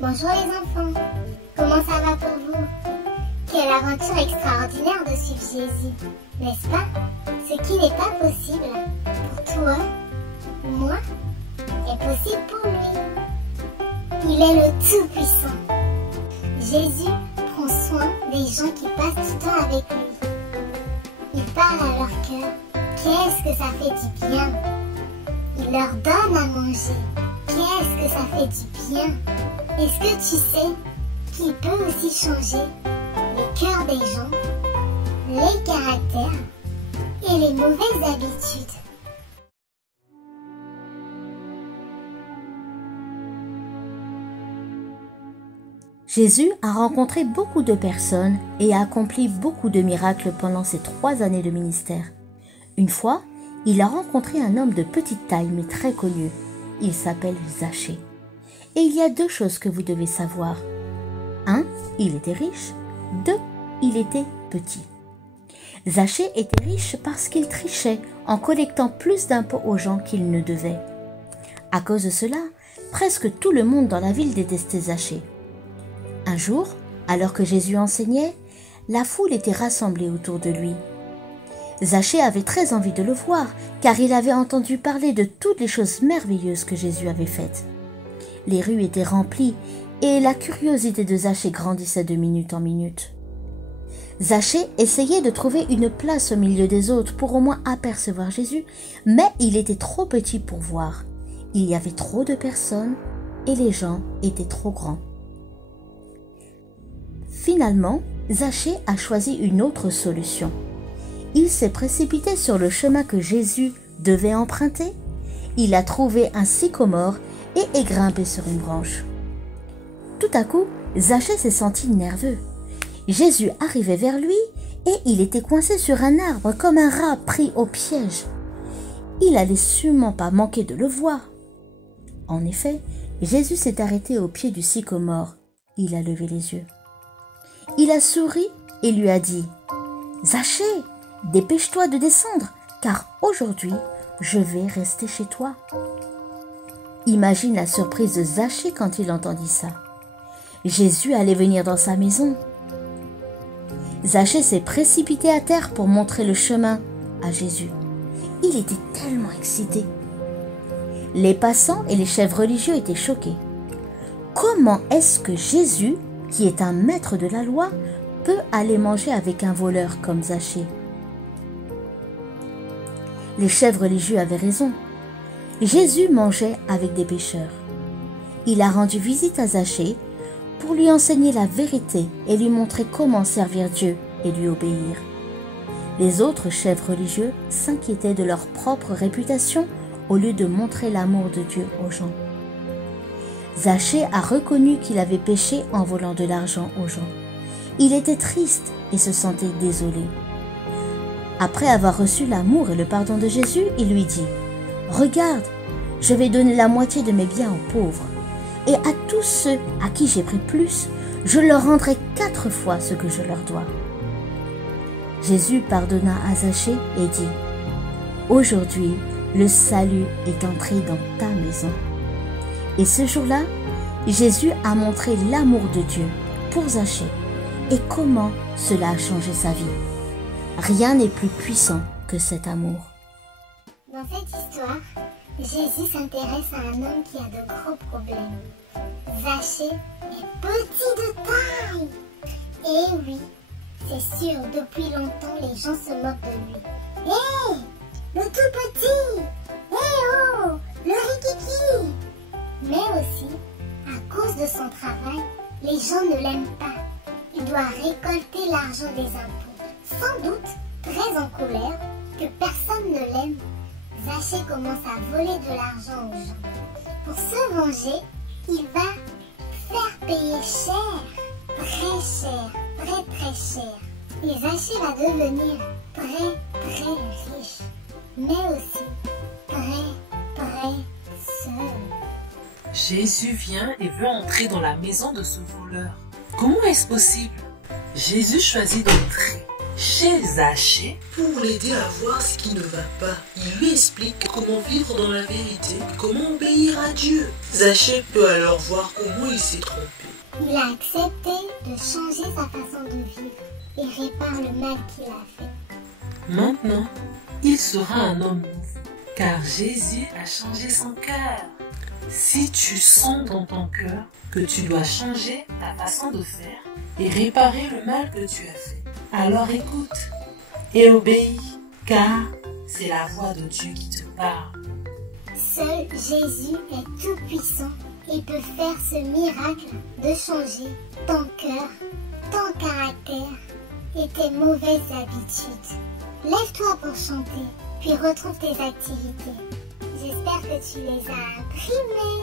Bonjour les enfants, comment ça va pour vous? Quelle aventure extraordinaire de suivre Jésus, n'est-ce pas? Ce qui n'est pas possible pour toi, moi, est possible pour lui. Il est le Tout-Puissant. Jésus prend soin des gens qui passent du temps avec lui. Il parle à leur cœur. Qu'est-ce que ça fait du bien? Il leur donne à manger. Qu'est-ce que ça fait du bien? Est-ce que tu sais qu'il peut aussi changer les cœurs des gens, les caractères et les mauvaises habitudes? Jésus a rencontré beaucoup de personnes et a accompli beaucoup de miracles pendant ses 3 années de ministère. Une fois, il a rencontré un homme de petite taille mais très connu. Il s'appelle Zachée. Et il y a 2 choses que vous devez savoir. 1, il était riche. 2, il était petit. Zachée était riche parce qu'il trichait en collectant plus d'impôts aux gens qu'il ne devait. À cause de cela, presque tout le monde dans la ville détestait Zachée. Un jour, alors que Jésus enseignait, la foule était rassemblée autour de lui. Zachée avait très envie de le voir, car il avait entendu parler de toutes les choses merveilleuses que Jésus avait faites. Les rues étaient remplies, et la curiosité de Zachée grandissait de minute en minute. Zachée essayait de trouver une place au milieu des autres pour au moins apercevoir Jésus, mais il était trop petit pour voir. Il y avait trop de personnes, et les gens étaient trop grands. Finalement, Zachée a choisi une autre solution. Il s'est précipité sur le chemin que Jésus devait emprunter. Il a trouvé un sycomore et est grimpé sur une branche. Tout à coup, Zachée s'est senti nerveux. Jésus arrivait vers lui et il était coincé sur un arbre comme un rat pris au piège. Il allait sûrement pas manquer de le voir. En effet, Jésus s'est arrêté au pied du sycomore. Il a levé les yeux. Il a souri et lui a dit « Zachée, dépêche-toi de descendre, car aujourd'hui, je vais rester chez toi. » Imagine la surprise de Zachée quand il entendit ça. Jésus allait venir dans sa maison. Zachée s'est précipité à terre pour montrer le chemin à Jésus. Il était tellement excité. Les passants et les chefs religieux étaient choqués. Comment est-ce que Jésus, qui est un maître de la loi, peut aller manger avec un voleur comme Zachée? Les chefs religieux avaient raison. Jésus mangeait avec des pécheurs. Il a rendu visite à Zachée pour lui enseigner la vérité et lui montrer comment servir Dieu et lui obéir. Les autres chefs religieux s'inquiétaient de leur propre réputation au lieu de montrer l'amour de Dieu aux gens. Zachée a reconnu qu'il avait péché en volant de l'argent aux gens. Il était triste et se sentait désolé. Après avoir reçu l'amour et le pardon de Jésus, il lui dit « Regarde, je vais donner la moitié de mes biens aux pauvres, et à tous ceux à qui j'ai pris plus, je leur rendrai 4 fois ce que je leur dois. » Jésus pardonna à Zachée et dit « Aujourd'hui, le salut est entré dans ta maison. » Et ce jour-là, Jésus a montré l'amour de Dieu pour Zachée et comment cela a changé sa vie. Rien n'est plus puissant que cet amour. Dans cette histoire, Jésus s'intéresse à un homme qui a de gros problèmes. Zachée est petit de taille. Et oui, c'est sûr, depuis longtemps, les gens se moquent de lui. Hé, le tout petit! Hé oh, le rikiki! Mais aussi, à cause de son travail, les gens ne l'aiment pas. Il doit récolter l'argent des impôts. Sans doute, très en colère, que personne ne l'aime, Zachée commence à voler de l'argent aux gens. Pour se venger, il va faire payer cher, très cher. Et Zachée va devenir très riche, mais aussi très seul. Jésus vient et veut entrer dans la maison de ce voleur. Comment est-ce possible? Jésus choisit d'entrer. chez Zachée pour l'aider à voir ce qui ne va pas. Il lui explique comment vivre dans la vérité, comment obéir à Dieu. Zachée peut alors voir comment il s'est trompé. Il a accepté de changer sa façon de vivre et répare le mal qu'il a fait. Maintenant, il sera un homme nouveau, car Jésus a changé son cœur. Si tu sens dans ton cœur que tu dois changer ta façon de faire et réparer le mal que tu as fait, alors écoute et obéis, car c'est la voix de Dieu qui te parle. Seul Jésus est tout puissant et peut faire ce miracle de changer ton cœur, ton caractère et tes mauvaises habitudes. Lève-toi pour chanter, puis retrouve tes activités. J'espère que tu les as imprimées.